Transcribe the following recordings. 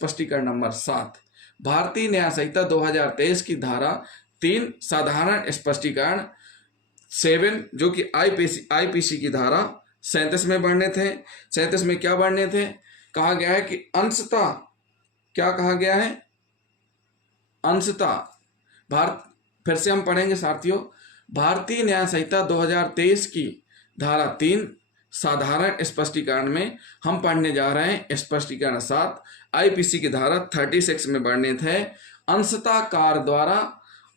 स्पष्टीकरण नंबर 7, भारतीय न्याय संहिता 2023 की धारा 3 साधारण स्पष्टीकरण 7 जो कि आईपीसी की धारा 37 में वर्णित है। 37 में क्या वर्णित है? कहा गया है कि अंशतः, क्या कहा गया है? अंशतः फिर से हम पढ़ेंगे साथियों, भारतीय न्याय संहिता 2023 की धारा 3 साधारण स्पष्टीकरण में हम पढ़ने जा रहे हैं स्पष्टीकरण 7 आईपीसी की धारा 36 में वर्णित है। अंशतः कार द्वारा,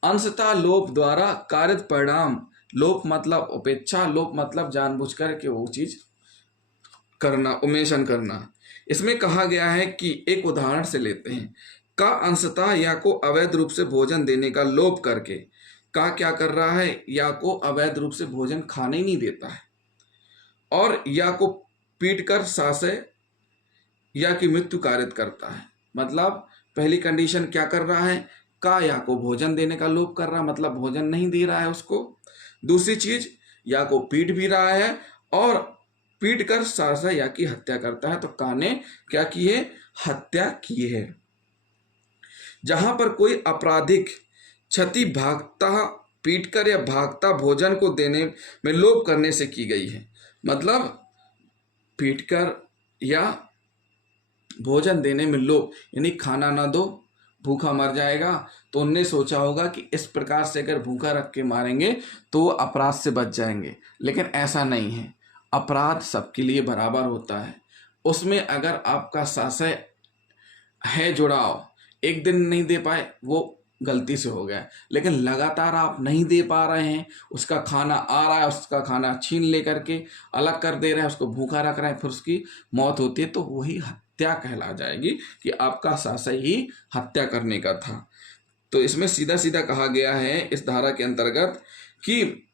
अंशतः लोप द्वारा कारित परिणाम, लोप मतलब उपेक्षा, लोप मतलब जानबूझकर के वो चीज करना, उमेशन करना। इसमें कहा गया है कि एक उदाहरण से लेते हैं, का अंशतः या को अवैध रूप से भोजन देने का लोप करके, का क्या कर रहा है? या को अवैध रूप से भोजन खाने नहीं देता है, और या को पीट कर सासे या की मृत्यु कारित करता है। मतलब पहली कंडीशन क्या कर रहा है? का या को भोजन देने का लोप कर रहा है, मतलब भोजन नहीं दे रहा है उसको। दूसरी चीज, या को पीट भी रहा है और पीट कर सासा या की हत्या करता है। तो का ने क्या की है? हत्या की है। जहां पर कोई आपराधिक क्षति भागता पीटकर या भागता भोजन को देने में लोभ करने से की गई है, मतलब पीटकर या भोजन देने में लोभ, यानी खाना ना दो भूखा मर जाएगा, तो उनने सोचा होगा कि इस प्रकार से अगर भूखा रख के मारेंगे तो अपराध से बच जाएंगे। लेकिन ऐसा नहीं है, अपराध सबके लिए बराबर होता है। उसमें अगर आपका साशय है जुड़ाव, एक दिन नहीं दे पाए वो गलती से हो गया, लेकिन लगातार आप नहीं दे पा रहे हैं, उसका खाना आ रहा है, उसका खाना छीन लेकर के अलग कर दे रहे हैं, उसको भूखा रख रहे हैं, फिर उसकी मौत होती है, तो वही हत्या कहला जाएगी कि आपका साशय ही हत्या करने का था। तो इसमें सीधा सीधा कहा गया है इस धारा के अंतर्गत कि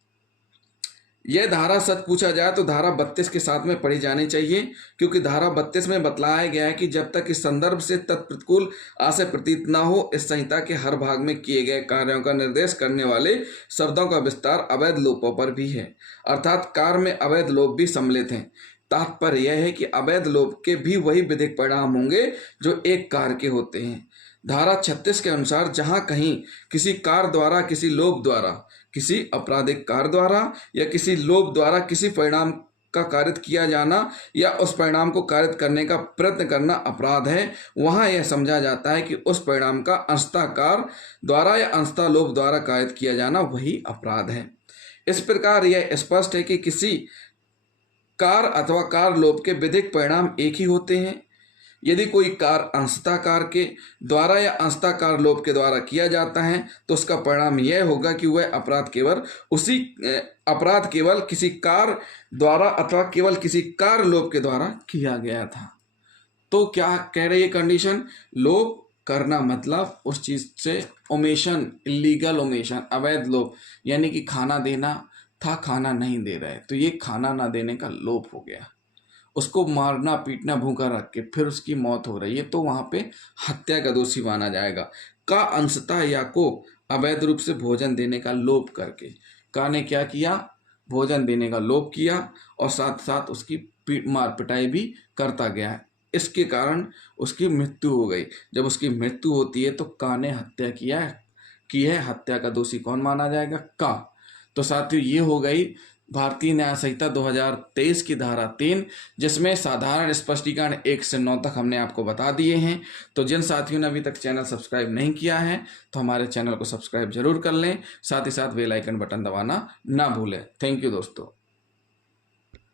यह धारा सच पूछा जाए तो धारा 32 के साथ में पढ़ी जानी चाहिए, क्योंकि धारा 32 में बतलाया गया है कि जब तक इस संदर्भ से तत्प्रतिकूल आशय प्रतीत न हो, इस संहिता के हर भाग में किए गए कार्यों का निर्देश करने वाले शब्दों का विस्तार अवैध लोपों पर भी है, अर्थात कार में अवैध लोप भी सम्मिलित हैं। तात्पर्य यह है कि अवैध लोप के भी वही विधिक परिणाम होंगे जो एक कार के होते हैं। धारा 36 के अनुसार जहां कहीं किसी कार द्वारा, किसी लोभ द्वारा, किसी आपराधिक कार द्वारा या किसी लोभ द्वारा किसी परिणाम का कारित किया जाना या उस परिणाम को कारित करने का प्रयत्न करना अपराध है, वहां यह समझा जाता है कि उस परिणाम का अंशतः कार द्वारा या अंशतः लोभ द्वारा कारित किया जाना वही अपराध है। इस प्रकार यह स्पष्ट है कि किसी कार अथवा कार लोभ के विधिक परिणाम एक ही होते हैं। यदि कोई कार अंशतः कार के द्वारा या अंशतः कार लोभ के द्वारा किया जाता है तो उसका परिणाम यह होगा कि वह अपराध केवल किसी कार द्वारा अथवा केवल किसी कार लोभ के द्वारा किया गया था। तो क्या कह रही है कंडीशन? लोभ करना मतलब उस चीज से ओमेशन, इलीगल ओमेशन, अवैध लोभ, यानी कि खाना देना था, खाना नहीं दे रहे, तो ये खाना ना देने का लोभ हो गया। उसको मारना पीटना भूखा रख के फिर उसकी मौत हो रही है, तो वहां पे हत्या का दोषी माना जाएगा। का अंशतः या को अवैध रूप से भोजन देने का लोभ करके, का ने क्या किया? भोजन देने का लोभ किया और साथ साथ उसकी मार पिटाई भी करता गया। इसके कारण उसकी मृत्यु हो गई। जब उसकी मृत्यु होती है तो का ने हत्या की है। हत्या का दोषी कौन माना जाएगा? का। तो साथियों ये हो गई भारतीय न्याय संहिता 2023 की धारा 3, जिसमें साधारण स्पष्टीकरण 1 से 9 तक हमने आपको बता दिए हैं। तो जिन साथियों ने अभी तक चैनल सब्सक्राइब नहीं किया है तो हमारे चैनल को सब्सक्राइब जरूर कर लें, साथ ही साथ बेल आइकन बटन दबाना ना भूलें। थैंक यू दोस्तों।